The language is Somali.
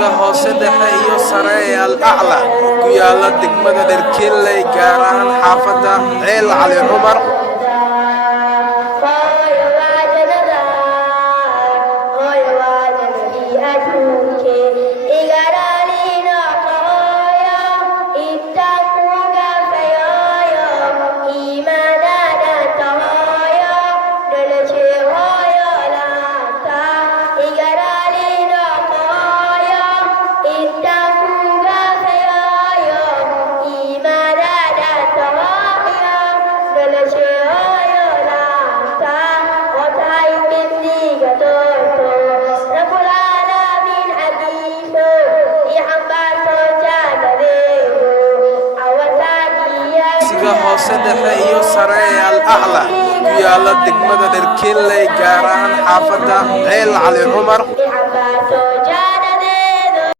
dugsiga hoose dhexe iyo sare ee Al-Acla ku yaala degmada Dherkenley gaar ahaan xaafadda Ceel Cali Cumar hoose dhexe iyo sare ee Al-Acla ku yaala degmada Dherkenley gaar ahaan xaafadda Ceel Cali Cumar